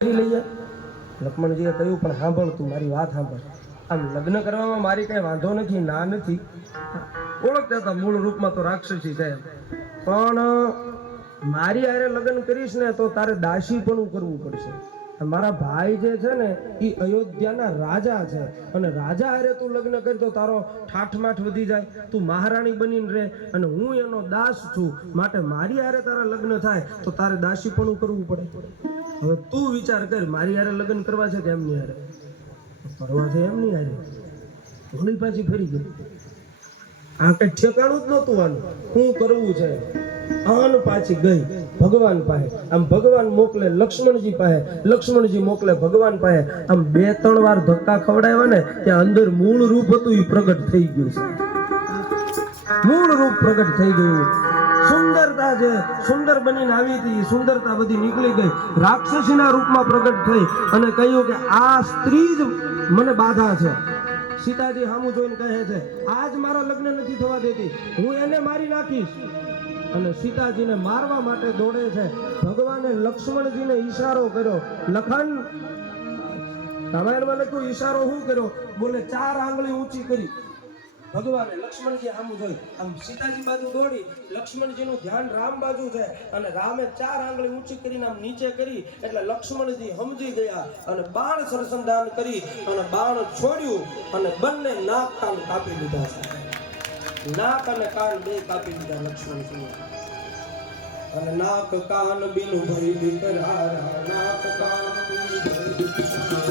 લઈએ લક્ષ્મણજીએ કહ્યું પણ સાંભળ તું મારી વાત સાંભળ આમ લગ્ન કરવામાં મારી કઈ વાંધો નથી ના નથી ઓળખતા હતા મૂળ રૂપમાં તો રાક્ષસી છે પણ મારી હારે લગ્ન કરીશ ને તો તારે દાસી પણ કરવું પડશે મારા ભાઈ જે છે ને એ અયોધ્યાના રાજા છે અને રાજા હારે તું લગ્ન કરી તો તારો ઠાઠમાઠ વધી જાય તું મહારાણી બનીને રહે અને હું એનો દાસ છું માટે મારી હારે તારા લગ્ન થાય તો તારે દાસી પણ કરવું પડે હવે તું વિચાર કર મારી હારે લગ્ન કરવા છે કે એમની હારે કરવા છે એમની હારે ઘણી પાછી ફરી ગઈ આ કઈ ઠેકાણું જ નહોતું આનું શું કરવું છે આન પાછી ગઈ ભગવાન પાસે આમ ભગવાન મોકલે લક્ષ્મણજી પાસે લક્ષ્મણજી મોકલે ભગવાન પાસે આમ 2-3 વાર ધક્કા ખવડાવ્યા ને ત્યાં અંદર મૂળ રૂપ હતું એ પ્રગટ થઈ ગયું છે મૂળ રૂપ પ્રગટ થઈ ગયું સુંદરતા જે સુંદર બનીને આવી હતી સુંદરતા બધી નીકળી ગઈ રાક્ષસીના રૂપમાં પ્રગટ થઈ અને કહ્યું કે આ સ્ત્રી જ મને બાધા છે સીતાજી સામું જોઈને કહે છે આજ મારા લગ્ન નથી થવા દેતી હું એને મારી નાખીશ અને સીતાજીને મારવા માટે દોડે છે ભગવાને લક્ષ્મણજીને ઈશારો કર્યો લખન રામાયણમાં લખ્યું ઈશારો શું કર્યો બોલે 4 આંગળી ઊંચી કરી ભગવાને લક્ષ્મણજી સામું જોઈ આમ સીતાજી બાજુ દોડી લક્ષ્મણજીનું ધ્યાન રામ બાજુ છે અને રામે 4 આંગળી ઊંચી કરીને આમ નીચે કરી એટલે લક્ષ્મણજી સમજી ગયા અને બાણ સરસંધાન કરી અને બાણ છોડ્યું અને બંને નાક કાન કાપી લીધા છે નાક અને કાન બે કાપી દીધા લક્ષ્મણજી અને નાક કાન બિનુ ભઈ બિકરારા નાક કાન બિનુ ભઈ બિકરારા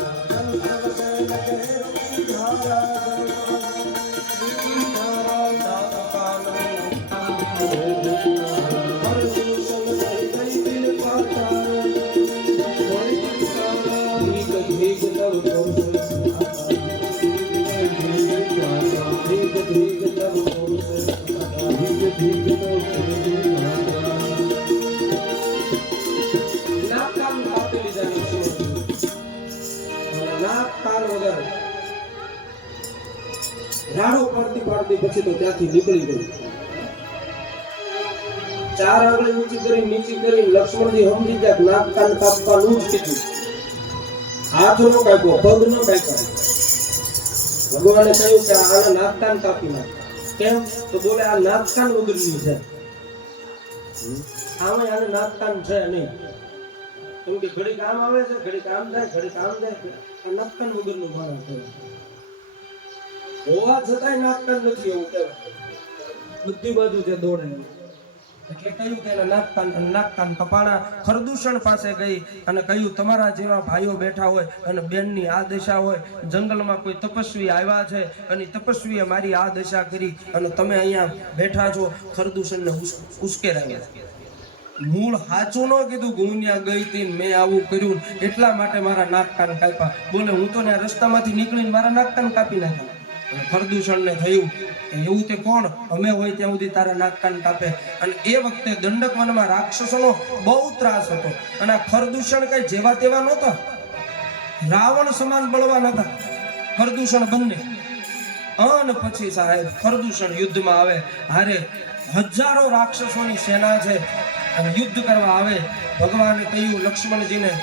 રાડો પાડતી પછી તો ત્યાંથી નીકળી ગઈ 4 આંગળી ઊંચી કરી નીચી કરી લક્ષ્મણજી સમજી ગયા નાક કાન કાપવાનું જ કીધું હાથ નો કાપ્યો પગ નો કાપ્યો ભગવાને કહ્યું કે આના નાક કાન કાપી નાખ કેમ તો બોલે આ નાક કાન વગરની છે આને નાક કાન છે નહીં કેમ કે ઘડી કામ આવે છે ઘડી કામ જાય આ નાક કાન વગરનું મારા છે હોવા છતાંય નાક કાન નથી એવું કહેવાય બધી બાજુ જે દોડે એટલે કહ્યું કે નાક કાન કપાણા ખરદૂષણ પાસે ગઈ અને કહ્યું તમારા જેવા ભાઈઓ બેઠા હોય અને બેનની આ દશા હોય જંગલમાં કોઈ તપસ્વી આવ્યા છે અને તપસ્વીએ મારી આ દશા કરી અને તમે અહીંયા બેઠા છો ખરદૂષણને ઉશ્કેરાવ્યા મૂળ હાચું ન કીધું ગુણ્યા ગઈ હતી મેં આવું કર્યું એટલા માટે મારા નાક કાન કાપ્યા બોલે હું તો ને રસ્તામાંથી નીકળીને મારા નાક કાન કાપી નાખ્યા ખરદૂષણને થયું એવું તે કોણ અમે હોય ત્યાં સુધી તારા નાક કાન કાપે અને એ વખતે દંડકવનમાં રાક્ષસોનો બહુ ત્રાસ હતો અને આ ખરદૂષણ કઈ જેવા તેવા નહોતા રાવણ સમાન બળવાન હતા ખરદૂષણ બંને અને પછી સાહેબ ખરદૂષણ યુદ્ધમાં આવે હારે હજારો રાક્ષસોની સેના છે અને યુદ્ધ કરવા આવે ભગવાને કહ્યું લક્ષ્મણજીને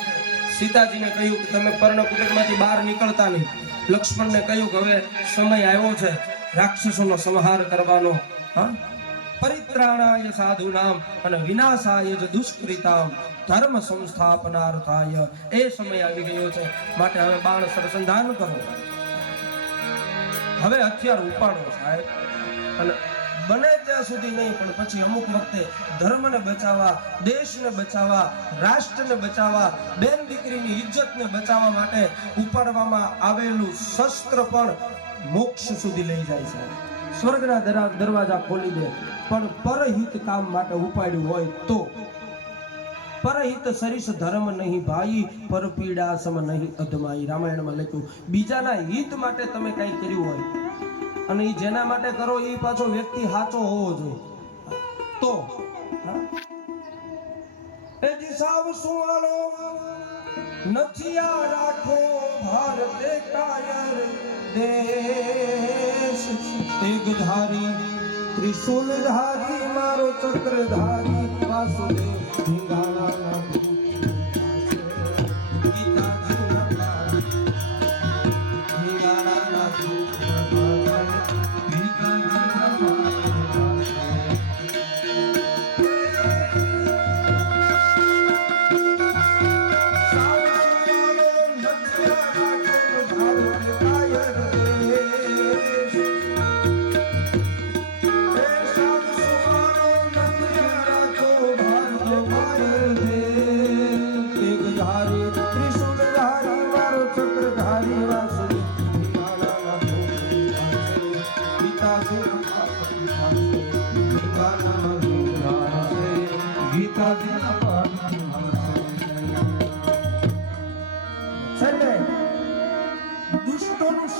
સીતાજીને કહ્યું કે તમે પર્ણકુટીરમાંથી બહાર નીકળતા નહીં લક્ષ્મણને કહ્યું કે હવે સમય આવ્યો છે રાક્ષસોનો સંહાર કરવાનો પરિત્રાણાય સાધુનામ અને વિનાશાય જ દુષ્કૃતામ ધર્મ સંસ્થાપનાર્થાય એ સમય આવી ગયો છે માટે હવે બાણ સરસંધાન કરો હવે હથિયાર ઉપાડો સાહેબ અને બને ત્યાં સુધી નહીં પણ પછી અમુક વખતે ધર્મને બચાવવા દેશને બચાવવા રાષ્ટ્રને બચાવવા બેન દીકરીની ઇજ્જતને બચાવવા માટે ઉપાડવામાં આવેલું શસ્ત્ર પણ મોક્ષ સુધી લઈ જાય છે સ્વર્ગના દરવાજા ખોલી દે પણ પરહિત કામ માટે ઉપાડ્યું હોય તો પરહિત સરીસ ધર્મ નહીં ભાઈ પર પીડા સમ નહીં અધમાઈ રામાયણમાં લખ્યું બીજાના હિત માટે તમે કંઈ કર્યું હોય અને એ જેના માટે કરો એ પાછો વ્યક્તિ સાચો હોવો જોઈએ તો એ દિશાવ સુવાળો નથી આ રાખો ભારતે કાયર દેશ તેગધારી ત્રિશૂલધારી મારો ચક્રધારી વાસુદેવ ઢીંગાણા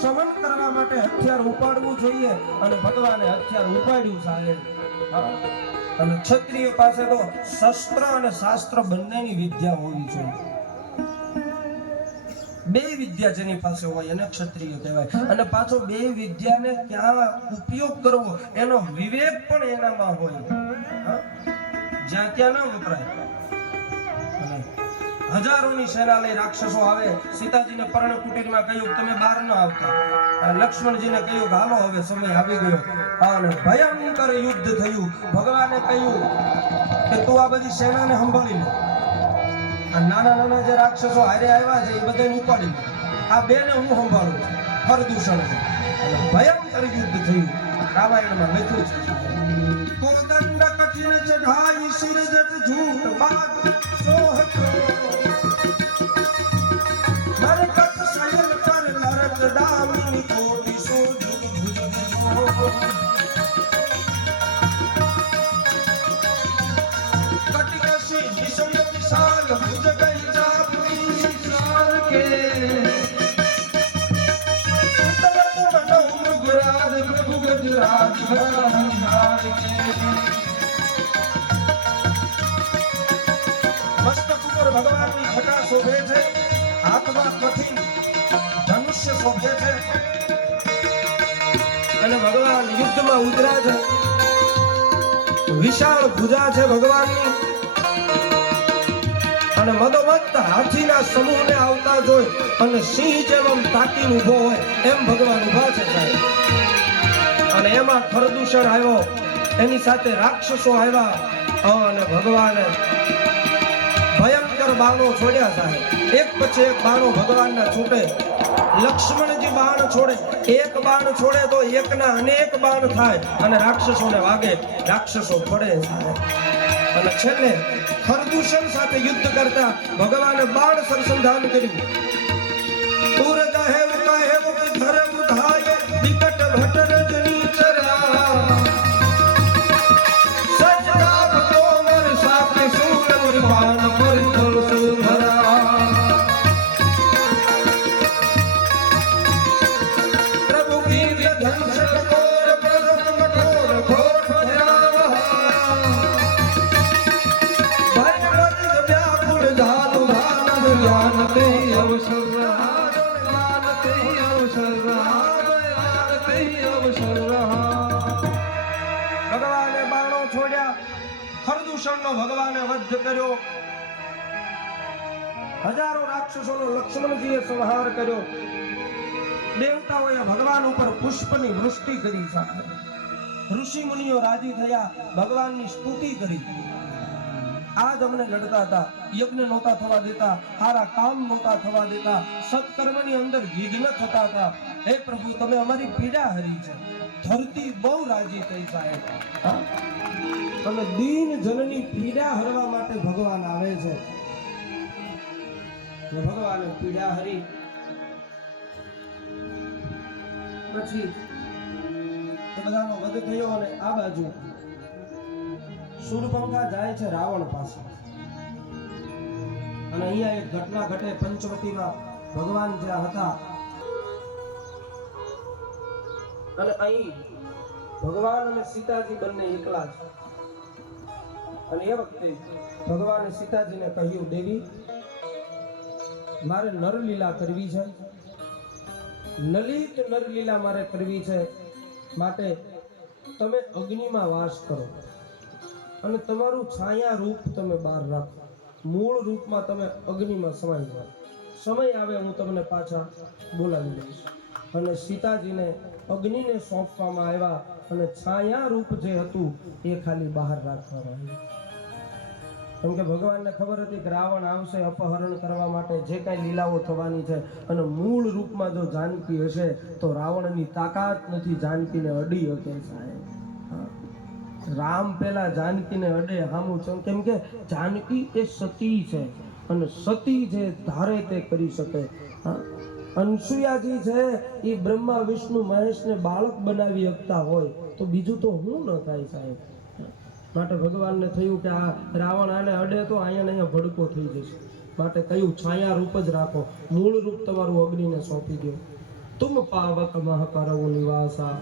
શમન કરવા માટે હથિયાર ઉપાડવું જોઈએ અને ભગવાને હથિયાર ઉપાડ્યું સાહેબ. હા. અને ક્ષત્રિય પાસે તો શસ્ત્ર અને શાસ્ત્ર બંનેની વિદ્યા હોવી જોઈએ. બે વિદ્યા જેની પાસે હોય એને ક્ષત્રિય કહેવાય. અને પાછો બે વિદ્યાને ક્યાં ઉપયોગ કરવો એનો વિવેક પણ એનામાં હોય. જ્યાં ત્યાં ન વપરાય. હજારોની સેના લઈ રાક્ષસો આવે. સીતાજીને પર્ણકુટીરમાં કહ્યું તમે બહાર ન આવતા. લક્ષ્મણજીને કહ્યું હાલો હવે સમય આવી ગયો. અને ભયંકર યુદ્ધ થયું. ભગવાને કહ્યું કે તું આ બધી સેનાને સંભાળી લે. નાના નાના જે રાક્ષસો હારે આવ્યા છે એ બધાને ઉપાડી લે. આ બેને હું સંભાળું. ખરદૂષણ છે. ભયંકર યુદ્ધ થયું. રામાયણમાં લખ્યું છે કોદંડ કઠિન ચઢાઈ શિર જટ ઝૂટ બાગ સોહતો મરકત સયન પર લરત દામિની કોટી સો જુગ ભુજ કટિકસી નિસમ વિશાલ ભુજ ગઈ જાપની સાર કે તરત મનો મૃગરાજ પ્રભુ ગજરાજ હરિહાર કે મસ્તક ઉપર ભગવાનની છટા શોભે છે. હાથમાં કઠિન ધનુષ્ય શોભે છે અને ભગવાન યુદ્ધમાં ઉતર્યા છે. વિશાળ ભુજા છે ભગવાનની અને મદોમદ હાથીના સમૂહને આવતા જોઈ અને સિંહ જેમ તાકીને ઊભો હોય એમ ભગવાન ઊભા છે સાહેબ. અને એમાં ખરદૂષણ આવ્યો, એની સાથે રાક્ષસો આવ્યા અને ભગવાને ભયંકર બાણો છોડ્યા સાહેબ. એક પછી એક બાણો ભગવાનના છૂટે. લક્ષ્મણજી બાણ છોડે. એક બાણ છોડે તો એકના અનેક બાણ થાય અને રાક્ષસોને વાગે. રાક્ષસો પડે સાહેબ. અને છેલ્લે ખરદૂષણ સાથે યુદ્ધ કરતા ભગવાને બાણ સરસંધાન કર્યું. પુર દહેવ કહેવ કે ધર્મ ધાય વિકટ ભટ રજની ચરા સજના કોમર સાથે સુર પાન પર તુલસી ભરા પ્રભુ વીર્ય ધનુષ કઠોર પ્રથમ કઠોર ઘોટ ભરા જ્ઞાનતે અવસર જ્ઞાનતે અવસર ભગવાને બાણો છોડ્યા. ખરદૂષણનો ભગવાને વધ કર્યો. હજારો રાક્ષસોનો લક્ષ્મણજીએ સંહાર કર્યો. દેવતાઓએ ભગવાન ઉપર પુષ્પની વૃષ્ટિ કરી. ઋષિ મુનિઓ રાજી થયા, ભગવાનની સ્તુતિ કરી. આજ અમને લડતા હતા, યજ્ઞ નહોતા થવા દેતા, સારા કામ નહોતા થવા દેતા, સત્કર્મની અંદર વિઘ્ન થતા હતા. હે પ્રભુ તમે અમારી પીડા હરી છે. ધરતી બહુ રાજી થઈ સાહેબ. અને દીન જનની પીડા હરવા માટે ભગવાન આવે છે. ભગવાને પીડા હરી. પછી બધાનો વધ થયો અને આ બાજુ શૂરપંખા જાય છે રાવણ પાસે. અને અહીંયા એક ઘટના ઘટે. પંચવટીમાં ભગવાન જ્યાં હતા અને અહીં ભગવાન અને સીતાજી બંને એકલા છે. અને એ વખતે ભગવાને સીતાજીને કહ્યું દેવી મારે નરલીલા કરવી છે. લલિત નરલીલા મારે કરવી છે. માટે તમે અગ્નિમાં વાસ કરો અને તમારું છાયા રૂપ તમે બહાર રાખો. મૂળ રૂપમાં તમે અગ્નિમાં સમાઈ જાઓ. સમય આવે હું તમને પાછા બોલાવી લઈશ. અને સીતાજીને અગ્નિને સોંપવામાં આવ્યા અને છાયા રૂપ જે હતું એ ખાલી બહાર રાખવામાં આવ્યું. કેમ કે ભગવાનને ખબર હતી કે રાવણ આવશે અપહરણ કરવા માટે, જે કાંઈ લીલાઓ થવાની છે. અને મૂળ રૂપમાં જો જાનકી હશે તો રાવણની તાકાત નથી જાનકીને અડી શકે સાહેબ. રામ પેલા જાનકીને અડે હામું. કેમ કે જાનકી એ સતી છે અને સતી જે ધારે તે કરી શકે. અનસુયાજી છે એ બ્રહ્મા વિષ્ણુ મહેશને બાળક બનાવી શકતા હોય તો બીજું તો હું ન થાય સાહેબ. માટે ભગવાનને થયું કે આ રાવણ આને અડે તો અહીંયા ભડકો થઈ જશે. માટે કયું છાયા રૂપ જ રાખો, મૂળ રૂપ તમારું અગ્નિને સોંપી દો. તુમ પાવક મહ કરવ નિવાસા.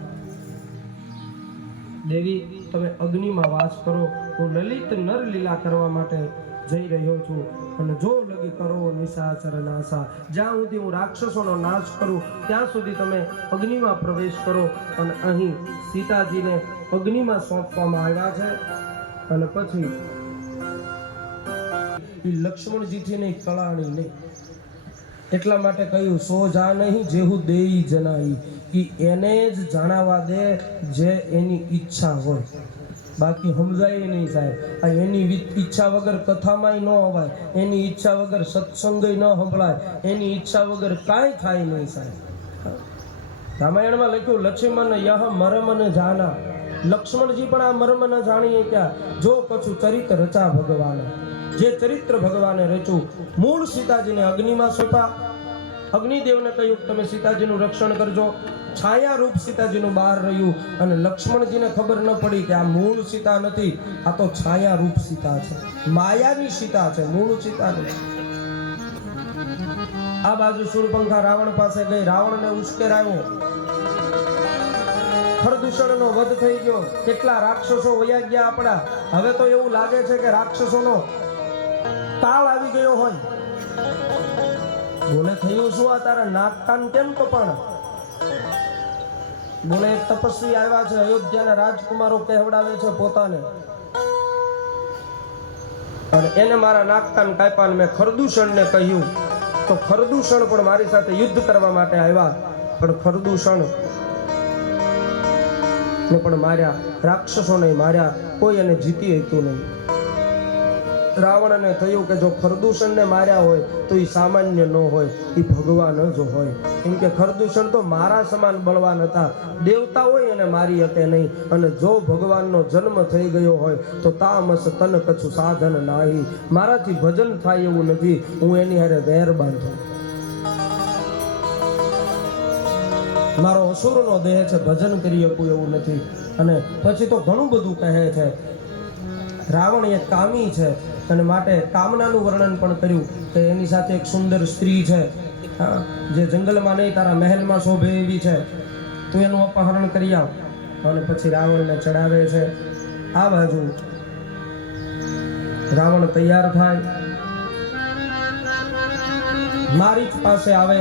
દેવી તમે અગ્નિમાં વાસ કરો. હું લલિત નર લીલા કરવા માટે જઈ રહ્યો છું. અને જો લગી કરો નિશાચર નાશા, જ્યાં સુધી હું રાક્ષસોનો નાશ કરું ત્યાં સુધી તમે અગ્નિમાં પ્રવેશ કરો. અને અહીં સીતાજીને અગ્નિમાં સોંપવામાં આવ્યા છે. અને પછી લક્ષ્મણજીથી નહીં, કળાણી નહીં. એટલા માટે કહ્યું સો જા નહીં જેહુ દેઈ જનાઈ, કે એને જ જાણાવા દે જે એની ઈચ્છા હોય. બાકી સમજાય નહીં સાહેબ. આ એની ઈચ્છા વગર કથામાંય ન અવાય, એની ઈચ્છા વગર સત્સંગય ન સંભળાય, એની ઈચ્છા વગર કાંઈ થાય નહીં સાહેબ. રામાયણમાં લખ્યું લક્ષ્મણ યહ મરમ ન જાના. લક્ષ્મણજી પણ આ મર્મ ન જાણીએ ક્યાં. જો કછું ચરિત્ર રચા ભગવાન, જે ચરિત્ર ભગવાને રચ્યું. મૂળ સીતાજીને અગ્નિમાં સોંપા. અગ્નિદેવને કહ્યું તમે સીતાજીનું રક્ષણ કરજો. છાયા રૂપ સીતાજીનું બહાર રહ્યું. અને લક્ષ્મણજીને ખબર ન પડી કે આ મૂળ સીતા નથી, આ તો છાયા રૂપ સીતા છે, માયાવી સીતા છે, મૂળ સીતા નથી. આ બાજુ શૂરપંખા રાવણ પાસે ગઈ, રાવણને ઉશ્કેરાયો. ખરદૂષણનો વધ થઈ ગયો. કેટલા રાક્ષસો વયા ગયા આપણા. હવે તો એવું લાગે છે કે રાક્ષસોનો કાળ આવી ગયો હોય. બોલે થયું શું આ તારા નાક કાન કેમ કપાણા? બોલે એક તપસ્વી આવ્યા છે, અયોધ્યાના રાજકુમારો કહેવડાવે છે પોતાને, અને એને મારા નાક કાન કાપ્યા. મેં ખરદૂષણને કહ્યું તો ખરદૂષણ પણ મારી સાથે યુદ્ધ કરવા માટે આવ્યા. પણ ખરદૂષણ ને પણ માર્યા, રાક્ષસોને માર્યા, કોઈ એને જીતી હતું નહીં. રાવણને થયું કે જો ખરદૂષણને માર્યા હોય તો એ સામાન્ય ન હોય, એ ભગવાન જ હોય. કેમ કે ખરદૂષણ તો મારા સમાન બળવાન હતા, દેવતા હોય એને મારી શકે નહીં. અને જો ભગવાનનો જન્મ થઈ ગયો હોય તો તામસ તન કછું સાધન નાહી, મારાથી ભજન થાય એવું નથી, હું એની હારે વેર બાંધું. મારો અસુરનો દેહ છે, ભજન કરી શકું એવું નથી. અને પછી તો ઘણું બધું કહે છે. રાવણ એક કામી છે, અને માટે કામનાનું વર્ણન પણ કર્યું કે એની સાથે એક સુંદર સ્ત્રી છે, જે જંગલમાં નહીં તારા મહેલમાં શોભે એવી છે, તું એનું અપહરણ કરી આવ. અને પછી રાવણને ચડાવે છે. આ બાજુ રાવણ તૈયાર થાય, મારીચ પાસે આવે.